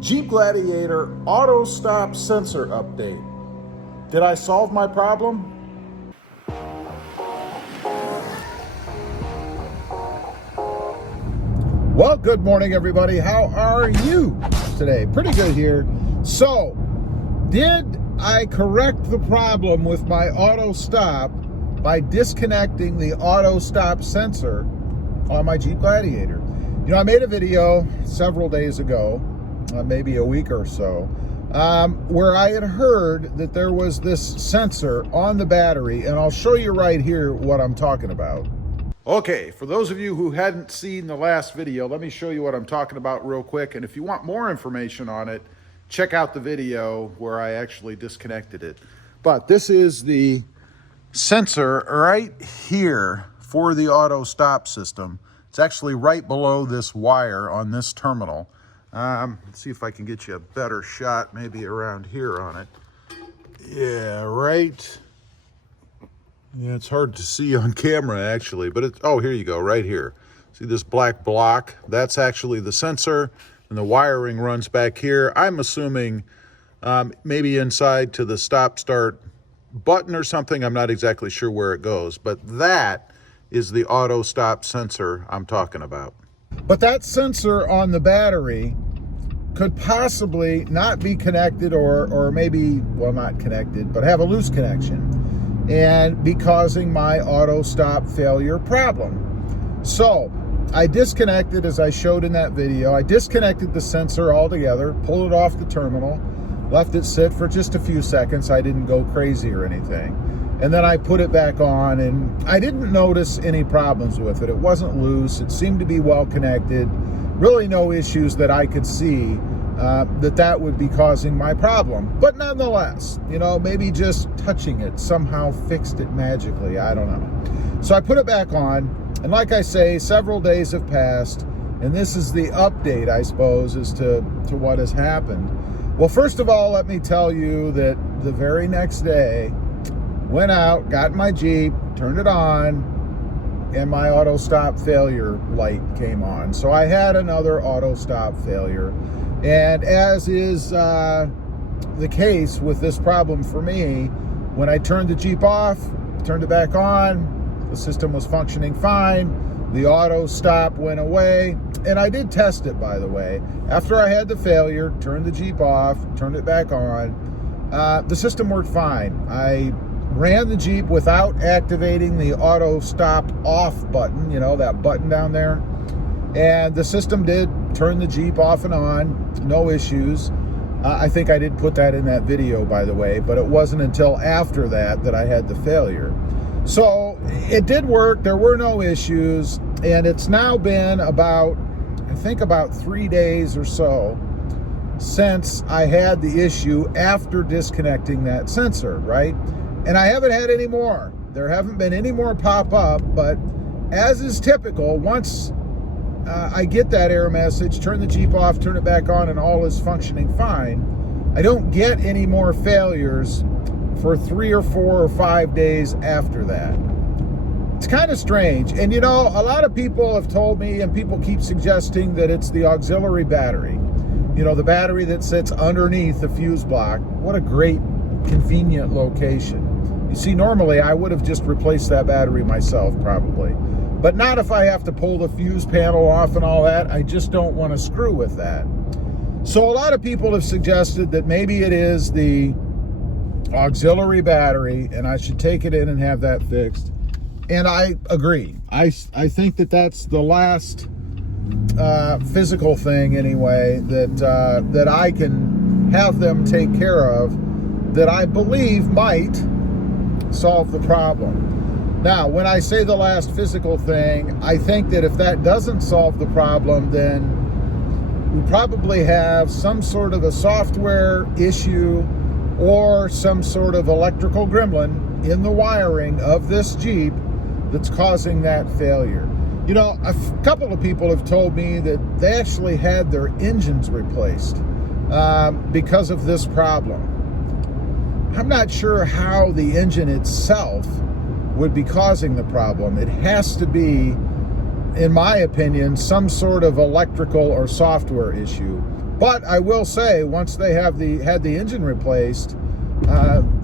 Jeep Gladiator Auto Stop Sensor update. Did I solve my problem? Well, good morning, everybody. How are you today? Pretty good here. So, did I correct the problem with my auto stop by disconnecting the auto stop sensor on my Jeep Gladiator? You know, I made a video several days ago, maybe a week or so, where I had heard that there was this sensor on the battery, and I'll show you right here what I'm talking about. Okay, for those of you who hadn't seen the last video, let me show you what I'm talking about real quick. And if you want more information on it, check out the video where I actually disconnected it. But this is the sensor right here for the auto stop system. It's actually right below this wire on this terminal. Let's see if I can get you a better shot, maybe around here on it. Yeah, right. Yeah, it's hard to see on camera actually, but it's, oh, here you go, right here. See this black block? That's actually the sensor, and the wiring runs back here. I'm assuming maybe inside to the stop start button or something. I'm not exactly sure where it goes, but that is the auto stop sensor I'm talking about. But that sensor on the battery could possibly not be connected, or maybe, well, not connected, but have a loose connection and be causing my auto stop failure problem. So I disconnected, as I showed in that video, I disconnected the sensor altogether, pulled it off the terminal, left it sit for just a few seconds. I didn't go crazy or anything. And then I put it back on, and I didn't notice any problems with it. It wasn't loose. It seemed to be well connected. Really no issues that I could see that would be causing my problem. But nonetheless, you know, maybe just touching it somehow fixed it magically. I don't know. So I put it back on, and like I say, several days have passed, and this is the update, I suppose, as to what has happened. Well, first of all, let me tell you that the very next day, went out, got in my Jeep, turned it on, and my auto stop failure light came on. So I had another auto stop failure. And as is the case with this problem for me, when I turned the Jeep off, turned it back on, the system was functioning fine. The auto stop went away. And I did test it, by the way. After I had the failure, turned the Jeep off, turned it back on, the system worked fine. I ran the Jeep without activating the auto stop off button, you know, that button down there. And the system did turn the Jeep off and on, no issues. I think I did put that in that video, by the way, but it wasn't until after that I had the failure. So it did work, there were no issues, and it's now been about, I think about 3 days or so since I had the issue after disconnecting that sensor, right? And I haven't had any more. There haven't been any more pop up, but as is typical, once I get that error message, turn the Jeep off, turn it back on, and all is functioning fine, I don't get any more failures for 3 or 4 or 5 days after that. It's kind of strange. And you know, a lot of people have told me, and people keep suggesting, that it's the auxiliary battery. You know, the battery that sits underneath the fuse block. What a great, convenient location. You see, normally I would have just replaced that battery myself, probably. But not if I have to pull the fuse panel off and all that. I just don't want to screw with that. So a lot of people have suggested that maybe it is the auxiliary battery, and I should take it in and have that fixed. And I agree. I think that that's the last physical thing, anyway, that I can have them take care of, that I believe might solve the problem. Now, when I say the last physical thing, I think that if that doesn't solve the problem, then we probably have some sort of a software issue or some sort of electrical gremlin in the wiring of this Jeep that's causing that failure. You know, a couple of people have told me that they actually had their engines replaced because of this problem. I'm not sure how the engine itself would be causing the problem. It has to be, in my opinion, some sort of electrical or software issue. But I will say, once they had the engine replaced,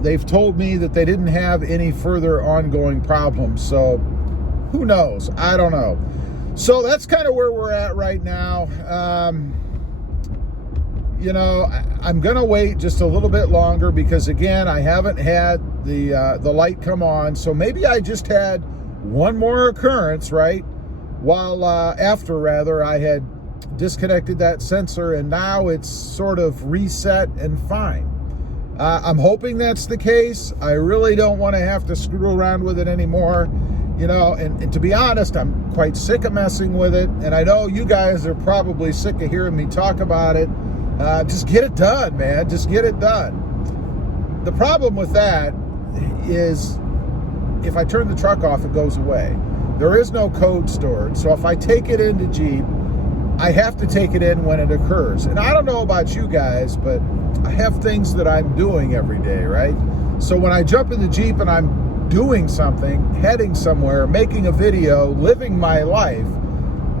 they've told me that they didn't have any further ongoing problems. So who knows? I don't know. So that's kind of where we're at right now. You know, I'm going to wait just a little bit longer because, again, I haven't had the light come on. So maybe I just had one more occurrence, right? While after I had disconnected that sensor, and now it's sort of reset and fine. I'm hoping that's the case. I really don't want to have to screw around with it anymore. You know, and to be honest, I'm quite sick of messing with it. And I know you guys are probably sick of hearing me talk about it. Just get it done, man. Just get it done. The problem with that is if I turn the truck off, it goes away. There is no code stored. So if I take it into Jeep, I have to take it in when it occurs. And I don't know about you guys, but I have things that I'm doing every day, right? So when I jump in the Jeep and I'm doing something, heading somewhere, making a video, living my life,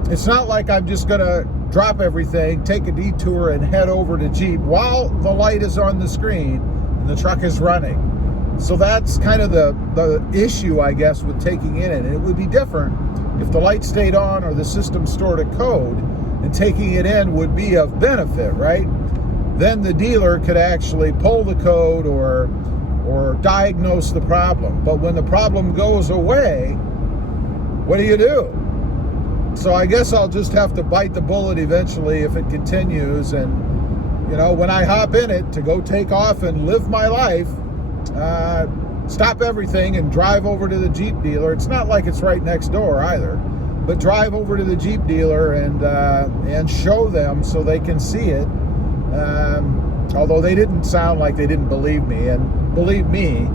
it's not like I'm just gonna drop everything, take a detour, and head over to Jeep while the light is on the screen and the truck is running. So that's kind of the issue, I guess, with taking it in. And it would be different if the light stayed on or the system stored a code, and taking it in would be of benefit, right? Then the dealer could actually pull the code or diagnose the problem. But when the problem goes away, what do? So I guess I'll just have to bite the bullet eventually if it continues. And, you know, when I hop in it to go take off and live my life, stop everything and drive over to the Jeep dealer. It's not like it's right next door either, but drive over to the Jeep dealer and show them so they can see it. Although they didn't sound like they didn't believe me, and believe me,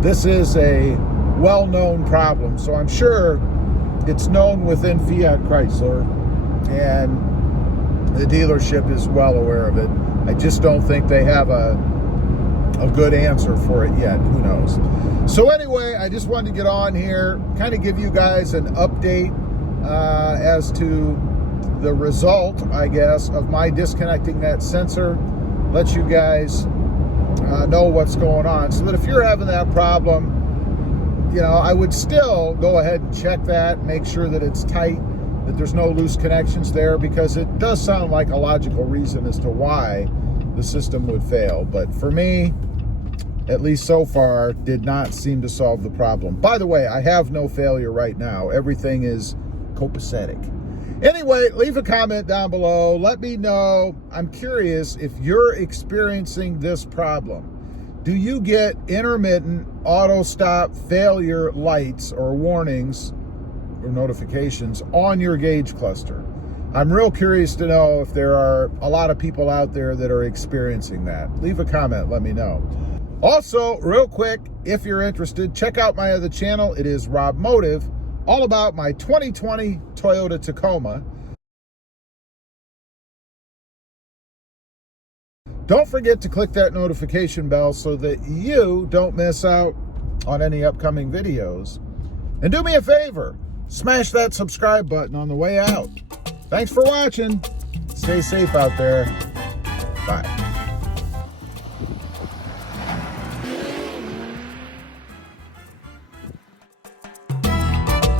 this is a well-known problem. So I'm sure it's known within Fiat Chrysler, and the dealership is well aware of it. I just don't think they have a good answer for it yet. Who knows? So anyway, I just wanted to get on here, kind of give you guys an update as to the result, I guess, of my disconnecting that sensor. Let you guys know what's going on, so that if you're having that problem, you know, I would still go ahead and check that, make sure that it's tight, that there's no loose connections there, because it does sound like a logical reason as to why the system would fail. But for me, at least so far, did not seem to solve the problem. By the way, I have no failure right now. Everything is copacetic. Anyway, leave a comment down below. Let me know. I'm curious if you're experiencing this problem. Do you get intermittent auto stop failure lights or warnings or notifications on your gauge cluster? I'm real curious to know if there are a lot of people out there that are experiencing that. Leave a comment, let me know. Also, real quick, if you're interested, check out my other channel. It is Rob Motive, all about my 2020 Toyota Tacoma. Don't forget to click that notification bell so that you don't miss out on any upcoming videos. And do me a favor, smash that subscribe button on the way out. Thanks for watching. Stay safe out there. Bye.